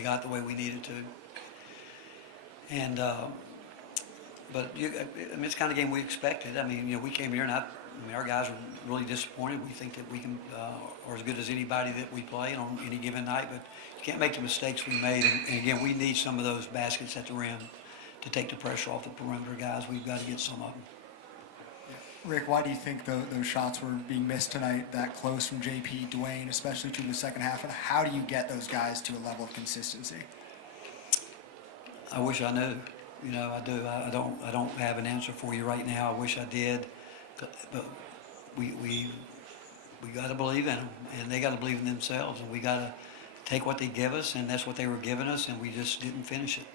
they got the way we needed to. And but I mean, it's the kind of game we expected. I mean, we came here and our guys are really disappointed. We think that we can are as good as anybody that we play on any given night, but you can't make the mistakes we made. And again, we need some of those baskets at the rim to take the pressure off the perimeter guys. We've got to get some of them. Rick, why do you think those shots were being missed tonight that close from JP, Dwayne, especially through the second half? And how do you get those guys to a level of consistency? I wish I knew. I do. I don't have an answer for you right now. I wish I did, but we got to believe in them, and they got to believe in themselves, and we got to take what they give us, and that's what they were giving us, and we just didn't finish it.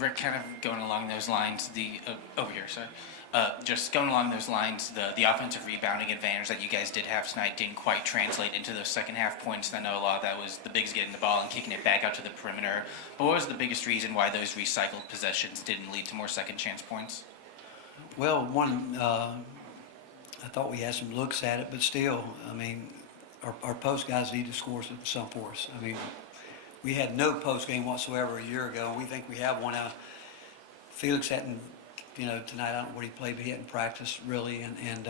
Rick, kind of going along those lines, just going along those lines, the offensive rebounding advantage that you guys did have tonight didn't quite translate into those second half points. And I know a lot of that was the bigs getting the ball and kicking it back out to the perimeter. But what was the biggest reason why those recycled possessions didn't lead to more second chance points? Well, one, I thought we had some looks at it, but still, I mean, our post guys need to score some for us. I mean, we had no post game whatsoever a year ago, and we think we have one out. Felix hadn't, tonight I don't know what he played, but he hadn't practiced really, and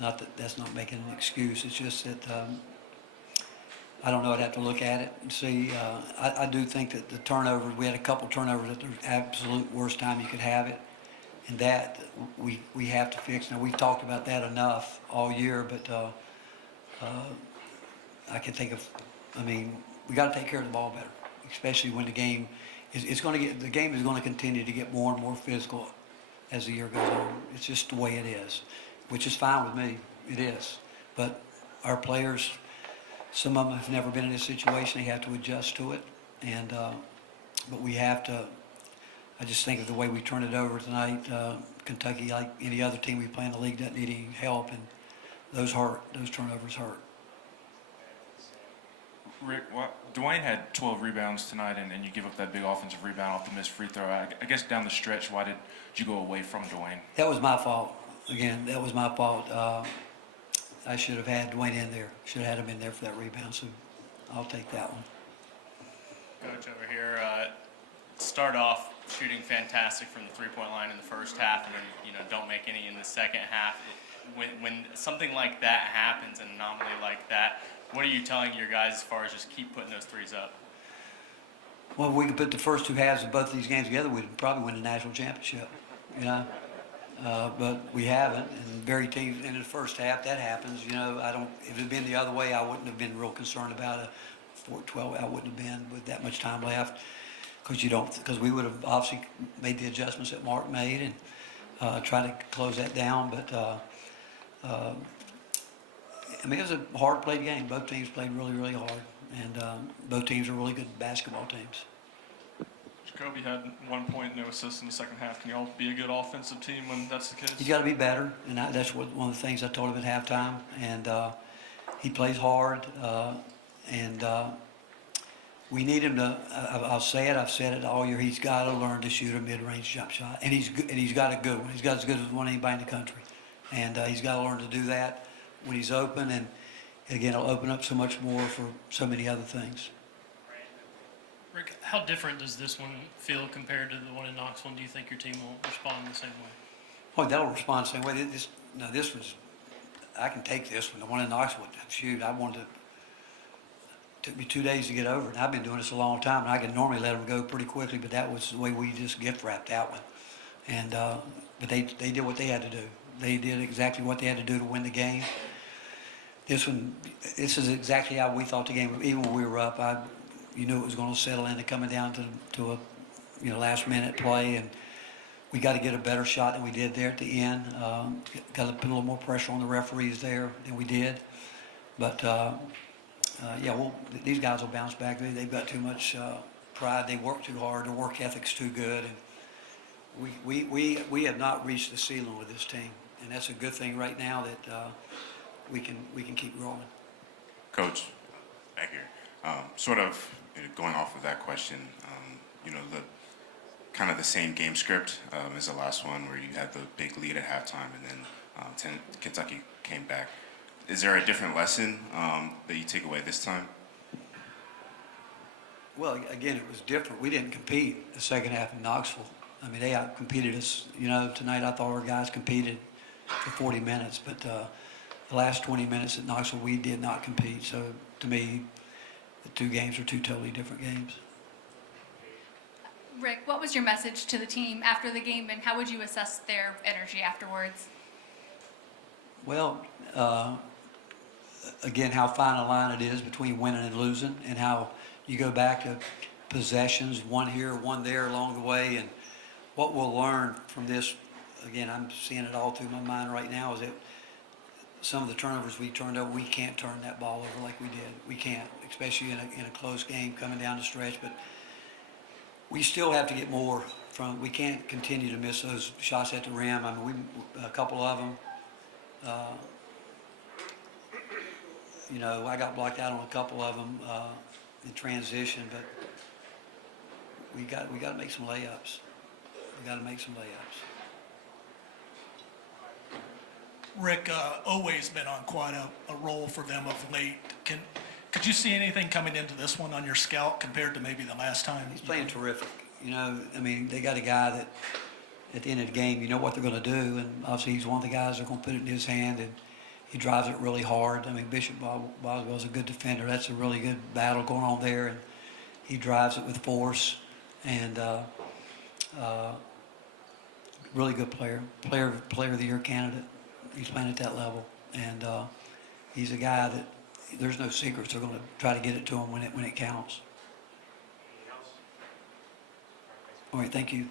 not that that's not making an excuse. It's just that I don't know. I'd have to look at it and see. I do think that the turnover, we had a couple turnovers at the absolute worst time you could have it, and that we have to fix. Now we've talked about that enough all year, but I can think of. I mean, we got to take care of the ball better, especially when the game is going to get. The game is going to continue to get more and more physical as the year goes on. It's just the way it is, which is fine with me. It is, but our players, some of them have never been in this situation. They have to adjust to it, and but we have to. I just think of the way we turned it over tonight. Kentucky, like any other team we play in the league, doesn't need any help, and those hurt. Those turnovers hurt. Rick, Dwayne had 12 rebounds tonight, and you give up that big offensive rebound off the missed free throw. I guess down the stretch, why did you go away from Dwayne? That was my fault. Again, that was my fault. I should have had Dwayne in there. Should have had him in there for that rebound, so I'll take that one. Coach over here, start off shooting fantastic from the three-point line in the first half, and then don't make any in the second half. When something like that happens, an anomaly like that, what are you telling your guys as far as just keep putting those threes up? Well, if we could put the first two halves of both of these games together, we'd probably win the national championship, but we haven't. And very teams in the first half, that happens. If it had been the other way, I wouldn't have been real concerned about a 4-12. I wouldn't have been with that much time left, because we would have obviously made the adjustments that Mark made and try to close that down. But it was a hard-played game. Both teams played really, really hard, and both teams are really good basketball teams. Jacoby had 1 point, no assists in the second half. Can y'all be a good offensive team when that's the case? He's got to be better, and that's one of the things I told him at halftime. And he plays hard, and we need him to. I'll say it. I've said it all year. He's got to learn to shoot a mid-range jump shot, and he's got a good one. He's got as good as one anybody in the country, and he's got to learn to do that when he's open, and again, it'll open up so much more for so many other things. Rick, how different does this one feel compared to the one in Knoxville? And do you think your team will respond the same way? Oh, they'll respond the same way. This was, I can take this one. The one in Knoxville, shoot, took me 2 days to get over it. And I've been doing this a long time, and I can normally let them go pretty quickly, but that was the way we just gift wrapped that one. And but they did what they had to do. They did exactly what they had to do to win the game. This is exactly how we thought the game. Even when we were up, you knew it was going to settle into coming down to a last minute play, and we got to get a better shot than we did there at the end. Got to put a little more pressure on the referees there than we did. But these guys will bounce back. They've got too much pride. They work too hard. Their work ethic's too good, and we have not reached the ceiling with this team, and that's a good thing right now that we can keep growing. Coach, back here, sort of going off of that question, the kind of the same game script as the last one where you had the big lead at halftime and then Kentucky came back. Is there a different lesson that you take away this time? Well, again, it was different. We didn't compete the second half in Knoxville. I mean, they out-competed us. You know, tonight I thought our guys competed for 40 minutes, but the last 20 minutes at Knoxville, we did not compete. So to me, the two games are two totally different games. Rick, what was your message to the team after the game, and how would you assess their energy afterwards? Well, again, how fine a line it is between winning and losing, and how you go back to possessions, one here, one there along the way, and what we'll learn from this, again, I'm seeing it all through my mind right now, is that some of the turnovers we turned over, we can't turn that ball over like we did. We can't, especially in a close game coming down the stretch, but we still have to get more from, we can't continue to miss those shots at the rim. I mean, a couple of them, you know, I got blocked out on a couple of them in transition, but we got to make some layups. We got to make some layups. Rick, Oweh's been on quite a roll for them of late. Could you see anything coming into this one on your scout compared to maybe the last time? He's playing terrific. You know, I mean, they got a guy that at the end of the game, you know what they're going to do, and obviously he's one of the guys that are going to put it in his hand, and he drives it really hard. I mean, Bishop Boswell's a good defender. That's a really good battle going on there, and he drives it with force, and really good player of the year candidate. He's playing at that level, and he's a guy that there's no secrets. They're going to try to get it to him when it counts. All right, thank you.